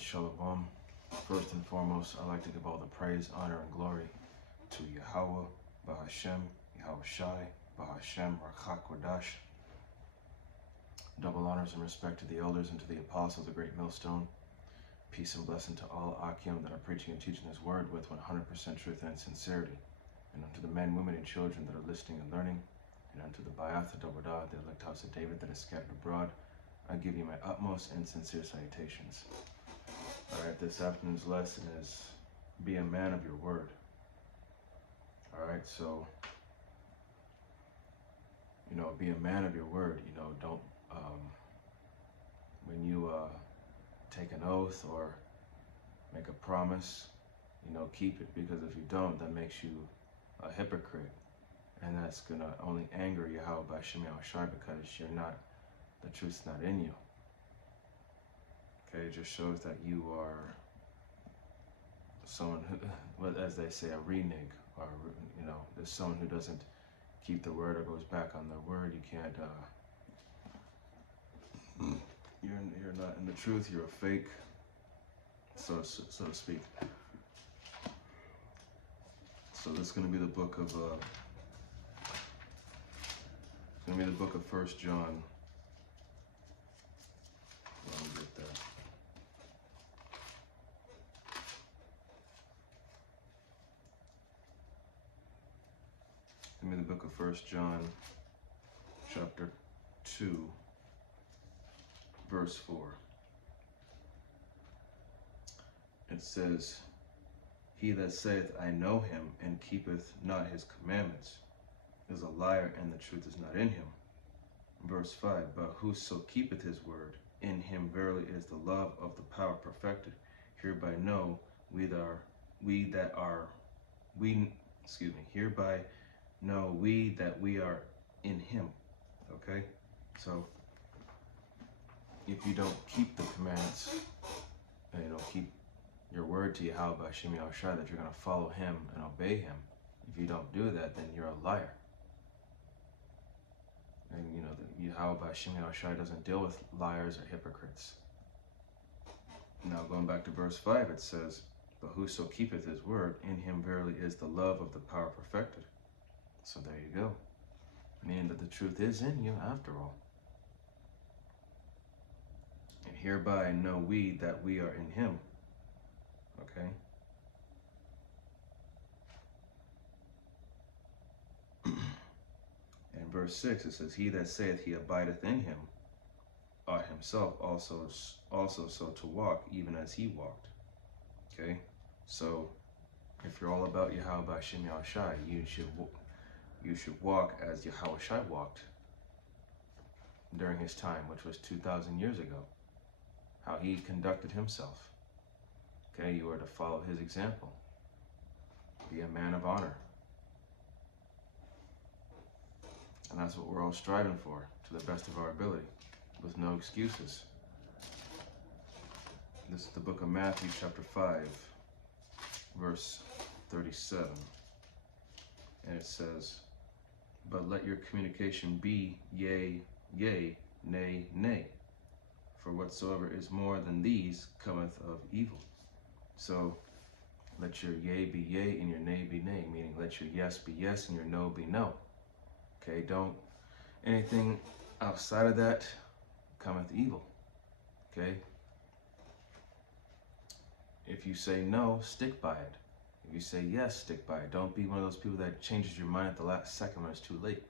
Shalom. First and foremost, I'd like to give all the praise, honor, and glory to Yahweh, Bahashem, Yahweh Shai, Bahashem, Rachak Kodash. Double honors and respect to the elders and to the apostles, the great millstone. Peace and blessing to all Akim that are preaching and teaching His word with 100% truth and sincerity. And unto the men, women, and children that are listening and learning. And unto the Ba'ath, the Dawadah, the elect house of David that is scattered abroad, I give you my utmost and sincere salutations. All right, this afternoon's lesson is be a man of your word. All right, so, be a man of your word. Don't, when you take an oath or make a promise, keep it, because if you don't, that makes you a hypocrite. And that's going to only anger Yahweh by Shem Shai, because the truth's not in you. Okay, it just shows that you are someone who, as they say, a renege, or, there's someone who doesn't keep the word or goes back on their word. You can't, you're not in the truth, you're a fake, so to speak. So this is going to be the book of, it's going to be the book of 1 John. Let me get there. Give me the book of 1 John, chapter 2, verse 4. It says, "He that saith, I know him, and keepeth not his commandments, is a liar, and the truth is not in him." Verse 5, "But whoso keepeth his word, in him verily is the love of the power perfected. Hereby know hereby know we that we are in him." Okay? So, if you don't keep the commandments, and you don't keep your word to Yahweh by Shem Shai, that you're going to follow him and obey him, if you don't do that, then you're a liar. And Yahweh by Shem Shai doesn't deal with liars or hypocrites. Now going back to verse 5, it says, "But whoso keepeth his word, in him verily is the love of the power perfected." So there you go. Meaning that the truth is in you after all. "And hereby know we that we are in him." Okay? In verse 6 it says, "He that saith he abideth in him, ought himself also so to walk, even as he walked." Okay? So if you're all about Yahweh by Shem Shai, you should walk as Yahweh Shai walked during his time, which was 2,000 years ago. How he conducted himself. Okay, you are to follow his example. Be a man of honor. And that's what we're all striving for, to the best of our ability, with no excuses. This is the book of Matthew, chapter 5, verse 37. And it says, "But let your communication be yea, yea, nay, nay. For whatsoever is more than these cometh of evil." So let your yea be yea and your nay be nay, meaning let your yes be yes and your no be no. Okay, don't, anything outside of that cometh evil. Okay? If you say no, stick by it. If you say yes, stick by it. Don't be one of those people that changes your mind at the last second when it's too late.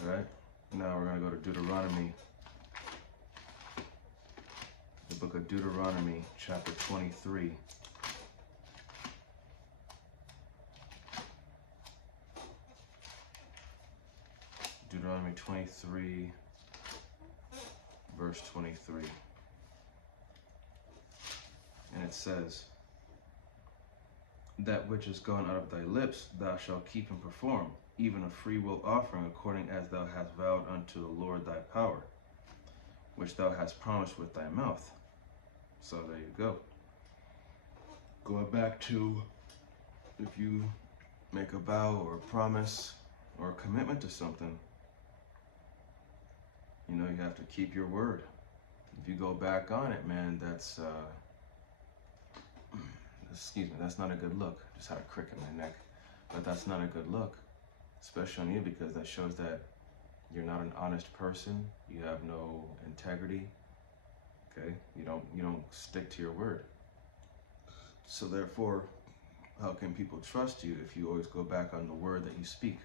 All right? Now we're going to go to Deuteronomy. The book of Deuteronomy, chapter 23. Deuteronomy 23, verse 23. And it says, "That which is gone out of thy lips thou shalt keep and perform, even a freewill offering, according as thou hast vowed unto the Lord thy power, which thou hast promised with thy mouth." So there you go. Going back to, if you make a vow or a promise or a commitment to something, You know, you have to keep your word. If you go back on it, man, that's excuse me, that's not a good look. Just had a crick in my neck. But that's not a good look, especially on you, because that shows that you're not an honest person. You have no integrity. Okay? You don't stick to your word. So therefore, how can people trust you if you always go back on the word that you speak?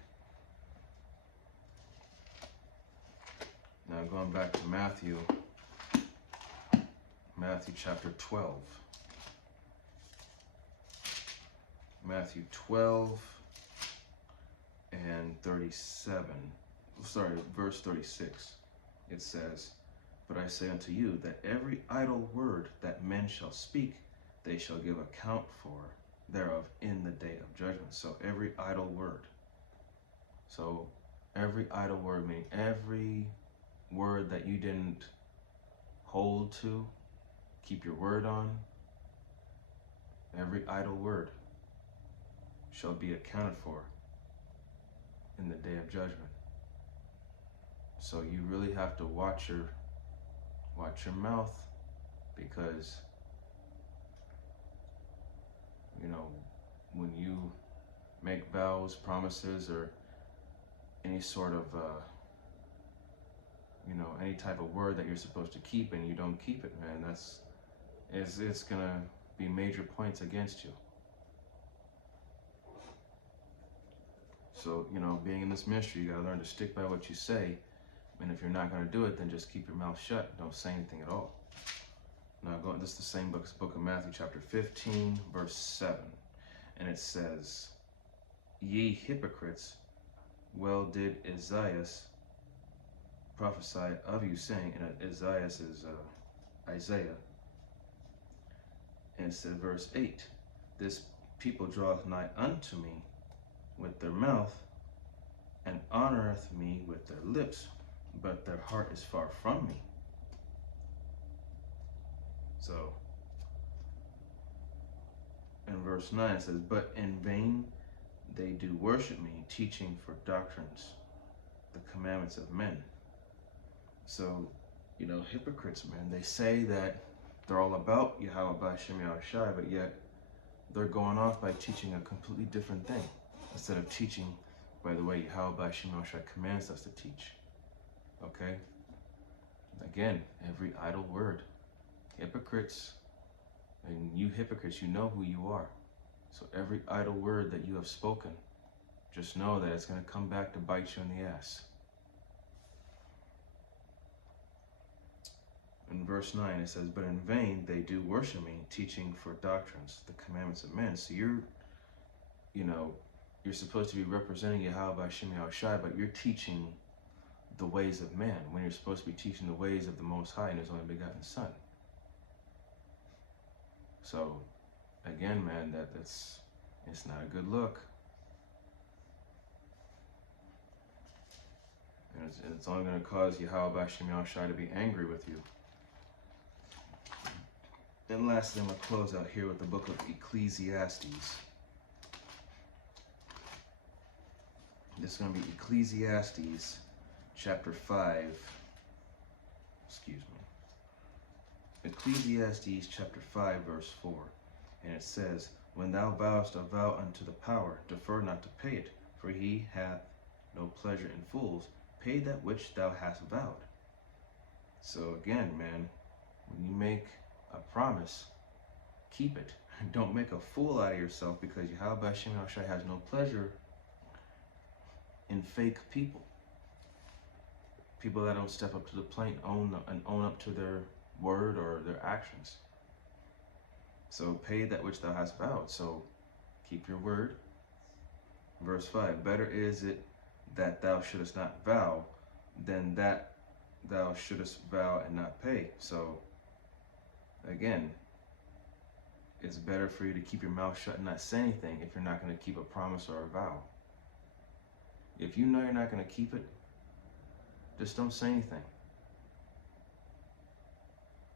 Now going back to Matthew chapter 12. Matthew 12 and 37. Sorry, verse 36. It says, "But I say unto you that every idle word that men shall speak, they shall give account for thereof in the day of judgment." So every idle word. So every idle word, meaning every word that you didn't hold to, keep your word on, every idle word shall be accounted for in the day of judgment. So you really have to watch your mouth, because you know, when you make vows, promises, or any sort of any type of word that you're supposed to keep and you don't keep it, man, it's gonna be major points against you. So, you know, being in this ministry, you gotta learn to stick by what you say. And if you're not gonna do it, then just keep your mouth shut. Don't say anything at all. Now, this is the same book of Matthew, chapter 15, verse 7. And it says, "Ye hypocrites, well did Isaiah prophesy of you, saying," and Isaiah is Isaiah. And it said, verse 8, "This people draweth nigh unto me with their mouth, and honoreth me with their lips, but their heart is far from me." So, in verse 9 it says, "But in vain they do worship me, teaching for doctrines the commandments of men." So, you know, hypocrites, man, they say that they're all about Yahweh B'Shem Yahushai, but yet they're going off by teaching a completely different thing, instead of teaching by the way Yahweh B'Shem Yahushai commands us to teach. Okay? Again, every idle word. Hypocrites, and you hypocrites, you know who you are. So every idle word that you have spoken, just know that it's going to come back to bite you in the ass. In verse 9 it says, "But in vain they do worship me, teaching for doctrines the commandments of men." So you're supposed to be representing Yahweh B'Shem Yahushai, but you're teaching the ways of man, when you're supposed to be teaching the ways of the Most High and His only begotten Son. So, again, man, it's not a good look. And it's only going to cause Yahweh B'Shem Yahushai to be angry with you. And lastly, I'm going to close out here with the book of Ecclesiastes. This is going to be Ecclesiastes chapter 5. Excuse me. Ecclesiastes chapter 5, verse 4. And it says, "When thou vowest a vow unto the power, defer not to pay it, for he hath no pleasure in fools. Pay that which thou hast vowed." So again, man, when you make a promise, keep it. Don't make a fool out of yourself, because Yahweh B'Shem Yahushai has no pleasure in fake people. People that don't step up to the plate and own up to their word or their actions. So pay that which thou hast vowed. So keep your word. Verse 5, "Better is it that thou shouldest not vow, than that thou shouldest vow and not pay." So again, it's better for you to keep your mouth shut and not say anything if you're not going to keep a promise or a vow. If you know you're not going to keep it, just don't say anything.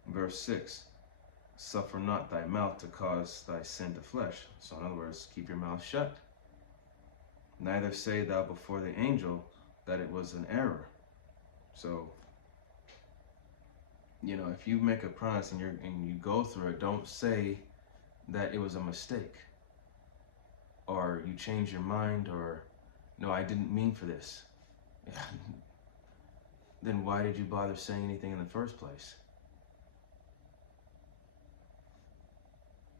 Verse 6, "Suffer not thy mouth to cause thy sin to flesh." So in other words, keep your mouth shut. "Neither say thou before the angel that it was an error." So you know, if you make a promise and you go through it, don't say that it was a mistake, or you change your mind, or no, I didn't mean for this. Then why did you bother saying anything in the first place?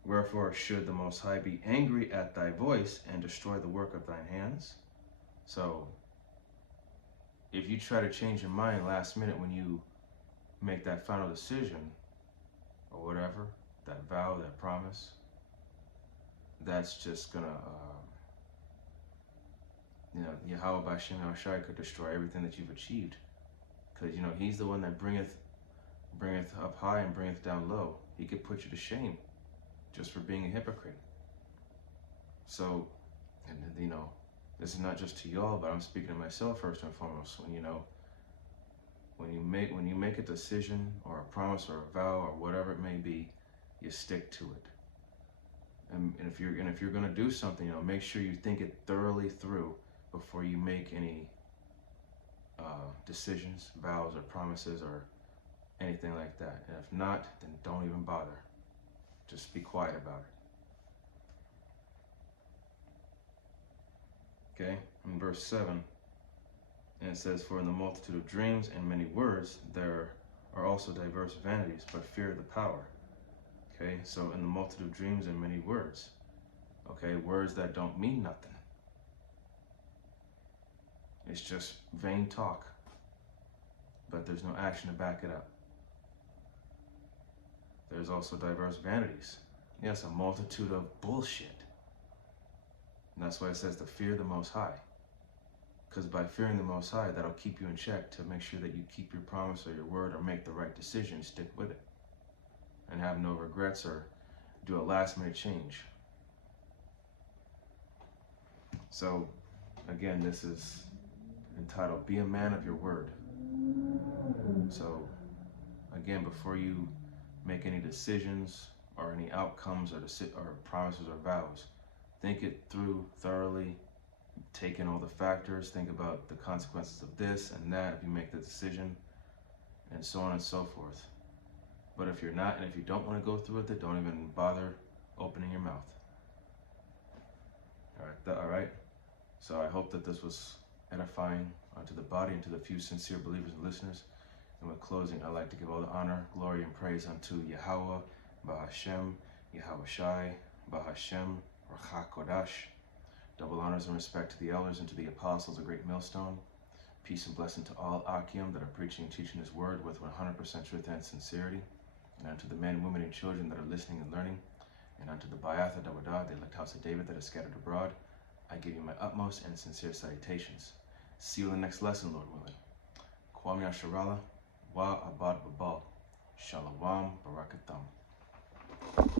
Wherefore should the Most High be angry at thy voice and destroy the work of thine hands? So if you try to change your mind last minute when you make that final decision or whatever, that vow, that promise, that's just gonna, you know, Yahweh B'Shem Yahushai could destroy everything that you've achieved. Because, you know, he's the one that bringeth up high and bringeth down low. He could put you to shame just for being a hypocrite. So, and you know, this is not just to y'all, but I'm speaking to myself first and foremost. When, you know, when you make a decision or a promise or a vow or whatever it may be, you stick to it. And if you're gonna do something, you know, make sure you think it thoroughly through before you make any decisions, vows, or promises, or anything like that. And if not, then don't even bother. Just be quiet about it. Okay? In verse 7, and it says, for in the multitude of dreams and many words there are also diverse vanities, but fear the power. Okay? So in the multitude of dreams and many words. Okay? Words that don't mean nothing. It's just vain talk, but there's no action to back it up. There's also diverse vanities. Yes, a multitude of bullshit. And that's why it says to fear the Most High. Because by fearing the Most High, that'll keep you in check to make sure that you keep your promise or your word or make the right decision, stick with it. And have no regrets or do a last minute change. So, again, this is entitled, Be a Man of Your Word. So, again, before you make any decisions or any outcomes or promises or vows, think it through thoroughly, take in all the factors, think about the consequences of this and that if you make the decision, and so on and so forth. But if you're not, and if you don't want to go through with it, don't even bother opening your mouth. All right? So I hope that this was edifying to the body and to the few sincere believers and listeners. And with closing, I'd like to give all the honor, glory, and praise unto Yahweh, B'Hashem, Yahweh Shai, B'Hashem, Rachak Kodash. Double honors and respect to the elders and to the apostles of Great Millstone. Peace and blessing to all Akim that are preaching and teaching His word with 100% truth and sincerity. And unto the men, women, and children that are listening and learning. And unto the Bayatha Dawadah, the elect house of David that is scattered abroad, I give you my utmost and sincere salutations. See you in the next lesson, Lord willing. Kwame Asharala, Wa Abad Babal. Shalom Barakatam.